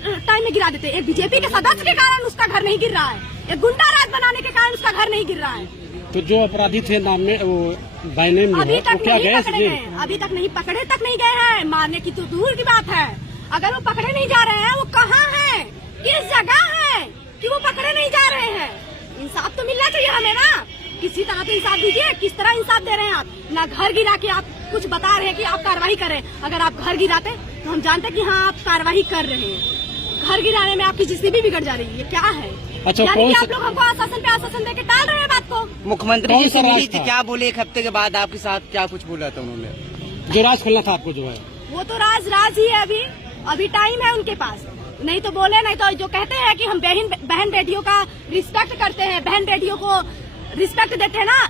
Time में गिरा देते। एक बीजेपी के सदस्य के कारण उसका घर नहीं गिर रहा है, एक गुंडा राज बनाने के कारण उसका घर नहीं गिर रहा है। तो जो अपराधी थे नाम में वो बाय नेम अभी तक नहीं पकड़े गए, अभी तक नहीं पकड़े तक नहीं गए हैं। मारने की तो दूर की बात है, अगर वो पकड़े नहीं जा रहे हैं, वो कहाँ हैं, किस जगह है कि वो पकड़े नहीं जा रहे हैं। इंसाफ तो मिलना चाहिए हमें ना, किसी तरह तो इंसाफ दीजिए। किस तरह इंसाफ दे रहे हैं आप? ना घर गिरा के आप कुछ बता रहे हैं कि आप कार्रवाई कर रहे हैं। अगर आप घर गिराते तो हम जानते कि हाँ आप कार्रवाई कर रहे हैं। घर गिराने में आपकी जिंदगी भी बिगड़ जा रही है, ये क्या है? अच्छा, यानी आप लोग हमको आश्वासन पे आश्वासन देके टाल रहे हैं बात को। मुख्यमंत्री जी से मिली थी, क्या बोले? एक हफ्ते के बाद आपके साथ क्या कुछ बोला था उन्होंने? जो राज खुलना था आपको जो है वो तो राज ही है। अभी टाइम है उनके पास, नहीं तो बोले, नहीं तो जो कहते हैं कि हम बहन बेटियों का रिस्पेक्ट करते हैं, बहन बेटियों को रिस्पेक्ट देते हैं ना,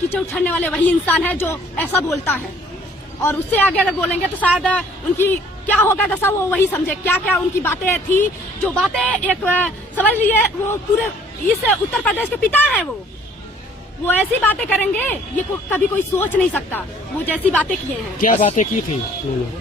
कीचड़ उछालने वाले वही इंसान है जो ऐसा बोलता है। और उससे आगे अगर बोलेंगे तो शायद उनकी क्या होगा दशा वो वही समझे। क्या क्या उनकी बातें थी, जो बातें एक समझ लीजिए वो पूरे इस उत्तर प्रदेश के पिता है। वो ऐसी बातें करेंगे ये कभी कोई सोच नहीं सकता। वो जैसी बातें किए हैं। क्या बातें की थी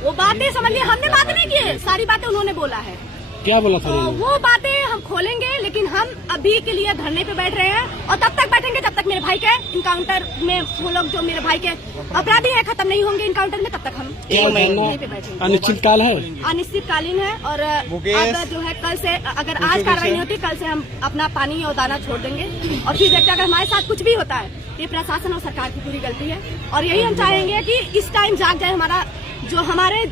वो बातें समझ लीजिए, हमने बात नहीं की, सारी बातें उन्होंने बोला है। क्या बोला था? वो बातें हम खोलेंगे, लेकिन हम अभी के लिए धरने पे बैठ रहे हैं और तब तक बैठेंगे जब तक मेरे भाई के इनकाउंटर में वो लोग जो मेरे भाई के अपराधी हैं खत्म नहीं होंगे इनकाउंटर में, तब तक हम धरने पे बैठेंगे। अनिश्चितकाल है, अनिश्चितकालीन है। और अब जो है कल से अगर आज कार्रवाई नहीं होती, कल से हम अपना पानी और दाना छोड़ देंगे और फिर देखते अगर हमारे साथ कुछ भी होता है ये प्रशासन और सरकार की पूरी गलती है। और यही हम चाहेंगे कि इस टाइम जाग जाए हमारा जो हमारे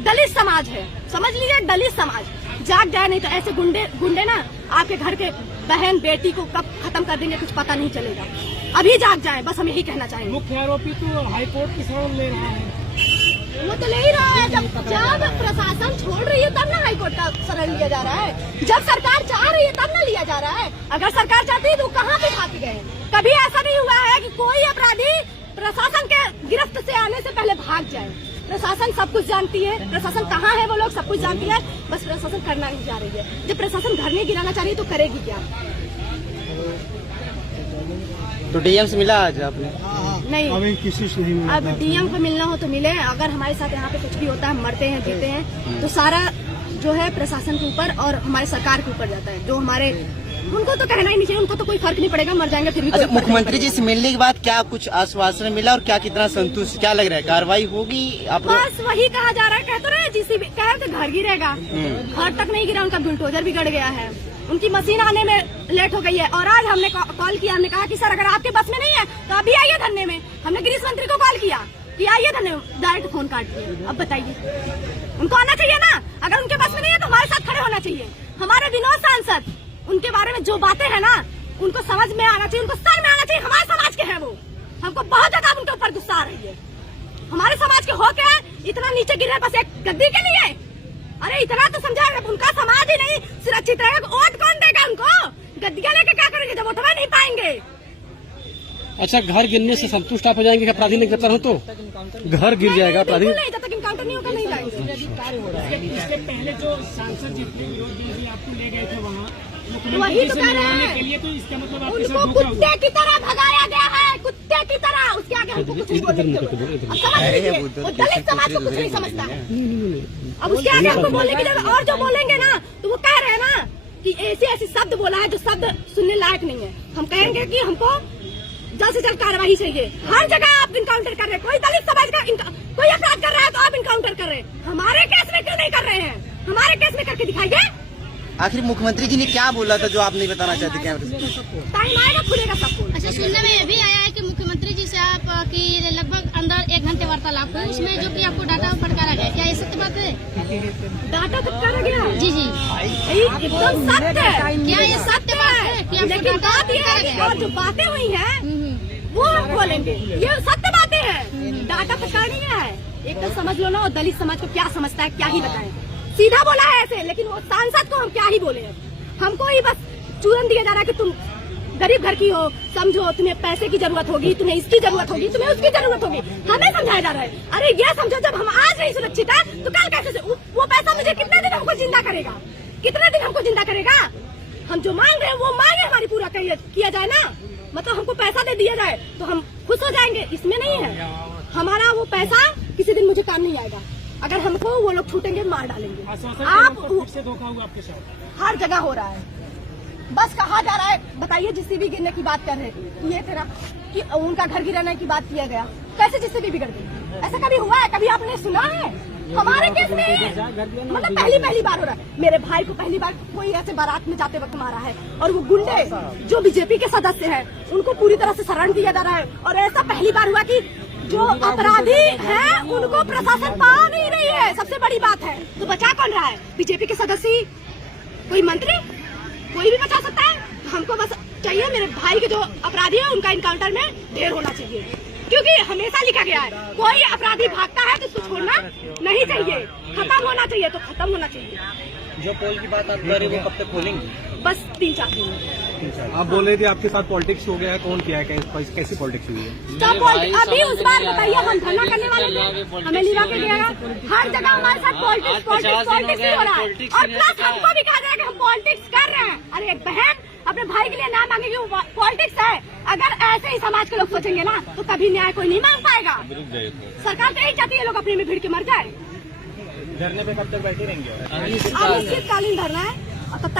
दलित समाज है, समझ लीजिए दलित समाज जाग जाए। नहीं तो ऐसे गुंडे ना आपके घर के बहन बेटी को कब खत्म कर देंगे कुछ पता नहीं चलेगा। अभी जाग जाए, बस हम यही कहना चाहेंगे। मुख्य आरोपी तो हाईकोर्ट की शरण ले रहा है। वो तो ले ही रहा है। जब प्रशासन छोड़ रही है तब ना हाईकोर्ट का शरण लिया जा रहा है। जब सरकार चाह रही है तब ना लिया जा रहा है। अगर सरकार चाहती है तो कहाँ पे भाग गए? कभी ऐसा नहीं हुआ है कि कोई अपराधी प्रशासन के गिरफ्त से आने से पहले भाग जाए। प्रशासन सब कुछ जानती है, प्रशासन कहाँ है वो लोग सब कुछ जानती है, बस प्रशासन करना नहीं चाह रही है। जब प्रशासन घर नहीं गिराना चाह रही तो करेगी क्या? तो डीएम से मिला आज आपने? नहीं, अभी किसी से नहीं मिला। अब डीएम को मिलना हो तो मिले। अगर हमारे साथ यहाँ पे कुछ भी होता है, हम मरते हैं जीते हैं तो सारा जो है प्रशासन के ऊपर और हमारे सरकार के ऊपर जाता है। जो हमारे उनको तो कहना ही नहीं चाहिए, उनको तो कोई फर्क नहीं पड़ेगा, मर जाएंगे फिर भी। अच्छा, मुख्यमंत्री जी से मिलने के बाद क्या कुछ आश्वासन मिला और क्या कितना संतुष्ट, क्या लग रहा है कार्रवाई होगी? आप बस वही कहा जा रहा है, कहते रहे जिससे कह रहे घर गिरेगा, घर तक नहीं गिरा, उनका बुलडोजर बिगड़ गया है, उनकी मशीन आने में लेट हो गई है। और आज हमने कॉल किया, हमने कहा कि सर अगर आपके बस में नहीं है तो अभी आइए धरने में। हमने गृह मंत्री को कॉल किया कि आइए धरने में, डायरेक्ट फोन काट दिया। अब बताइए, उनको आना चाहिए ना, अगर उनके बस में नहीं है तो हमारे साथ खड़े होना चाहिए। हमारे विनोद सांसद उनके बारे में जो बातें हैं ना उनको समझ में आना चाहिए, उनको सर में आना चाहिए। हमारे समाज के हैं वो, हमको बहुत ज्यादा उनके ऊपर गुस्सा आ रही है। हमारे समाज के हो के इतना नीचे गिरे बस एक गद्दी के लिए। अरे इतना तो समझा, उनका समाज ही नहीं सुरक्षित रहेगा, वोट कौन देगा उनको? गद्दियां लेके क्या करेंगे जब वोटवा नहीं पाएंगे? अच्छा, घर गिरने से संतुष्ट आप हो जाएंगे कि अपराधी नहीं गिरफ्तार हो तो घर गिर जाएगा अपराधी? नहीं, जब तक इनकाउंटर नहीं होगा नहीं जाएंगे। इससे पहले जो सांसद जितने आपको ले गए थे वहाँ वही तो कह रहे हैं, तो इसका मतलब उनको कुत्ते की तरह भगाया गया है, कुत्ते की तरह। उसके आगे हमको कुछ नहीं बोलने की जरूरत। वो दलित समाज को कुछ नहीं समझता। अब उसके आगे हमको बोलने की जरूरत, और जो बोलेंगे ना तो वो कह रहे हैं ना कि ऐसे शब्द बोला है जो शब्द सुनने लायक नहीं है। हम कहेंगे कि हमको जल्द से जल्द कार्रवाई चाहिए। हर जगह आप इनकाउंटर कर रहे हैं, कोई दलित समाज का कोई अपराध कर रहा है तो आप इनकाउंटर कर रहे हैं, हमारे केस में क्यों नहीं कर रहे हैं? हमारे केस में करके दिखाइए। आखिर मुख्यमंत्री जी ने क्या बोला था जो आप नहीं बताना चाहते कैमरे से? टाइम आएगा खुलेगा सबको। अच्छा, सुनने में ये भी आया है कि मुख्यमंत्री जी से आप की लगभग अंदर 1 घंटे वार्तालाप हुई, उसमें जो कि आपको डाटा फटकारा गया, क्या ये सत्य बात है? डाटा फटकारा गया? जी जी, एकदम सत्य है। क्या ये सत्य बात है कि आपको लेकिन डाटा बात ये फटकारा है गया? और जो बातें हुई हैं वो हम बोलेंगे, ये सत्य बातें हैं। डाटा फटकारा नहीं गया है। एक तो समझ लो ना, और दलित समाज को क्या समझता है क्या ही बताएं। सीधा बोला है ऐसे, लेकिन वो सांसद को हम क्या ही बोले। हमको ही बस चूरन दिया जा रहा है कि तुम गरीब घर की हो, समझो तुम्हें पैसे की जरूरत होगी, तुम्हें इसकी जरूरत होगी, तुम्हें उसकी जरूरत होगी, हमें समझाया जा रहा है। अरे ये समझो, जब हम आज नहीं सुरक्षित है तो कल कैसे? वो पैसा मुझे कितने दिन हमको जिंदा करेगा? कितने दिन हमको जिंदा करेगा? हम जो मांग रहे हैं वो मांगे हमारी पूरा किया जाए ना। मतलब हमको पैसा दे दिया जाए तो हम खुश हो जाएंगे, इसमें नहीं है। हमारा वो पैसा किसी दिन मुझे काम नहीं आएगा। अगर हमको वो लोग छूटेंगे मार डालेंगे। आश्वासन आप फिर से धोखा हुआ आपके साथ। हर जगह हो रहा है, बस कहा जा रहा है, बताइए जीसीबी गिरने की बात कर रहे हैं, ये तेरा कि उनका घर गिराने की बात किया गया, कैसे जीसीबी बिगड़ गई? ऐसा कभी हुआ है? कभी आपने सुना है? हमारे केस में मतलब पहली बार हो रहा है। मेरे भाई को पहली बार कोई ऐसे बारात में जाते वक्त मारा है, और वो गुंडे जो बीजेपी के सदस्य हैं उनको पूरी तरह से शरण दिया जा रहा है। और ऐसा पहली बार हुआ कि जो अपराधी हैं उनको प्रशासन पा नहीं रही है, सबसे बड़ी बात है। तो बचा कौन रहा है? बीजेपी के सदस्य, कोई मंत्री, कोई भी बचा सकता है। हमको बस चाहिए मेरे भाई के जो अपराधी है उनका इनकाउंटर में ढेर होना चाहिए, क्योंकि हमेशा लिखा गया है कोई अपराधी भागता है तो उसको छोड़ना नहीं चाहिए, खत्म होना चाहिए तो खत्म होना चाहिए। जो पोल की बात आप कर रहे हैं वो कब तक खोलेंगे? बस 3-4 दिन। आप बोल रहे थे आपके साथ पॉलिटिक्स हो गया है, कौन किया है, कैसी पॉलिटिक्स हुई है? अभी उस बार बताइए, हम धरना करने वाले थे, हमें लिवा के दिया गया। हर जगह हमारे साथ पॉलिटिक्स ही हो रहा है, और प्लस हमको भी कहा जाए कि हम पॉलिटिक्स कर रहे हैं। अरे बहन अपने भाई के लिए ना मांगेगी, वो पॉलिटिक्स है। अगर ऐसे ही समाज के लोग सोचेंगे ना तो कभी न्याय कोई नहीं मांग पाएगा। सरकार तो यही चाहती है लोग अपने में भीड़ के मर जाए। धरने पे कब तक बैठे रहेंगे? अनिश्चितकालीन धरना है, और तब तक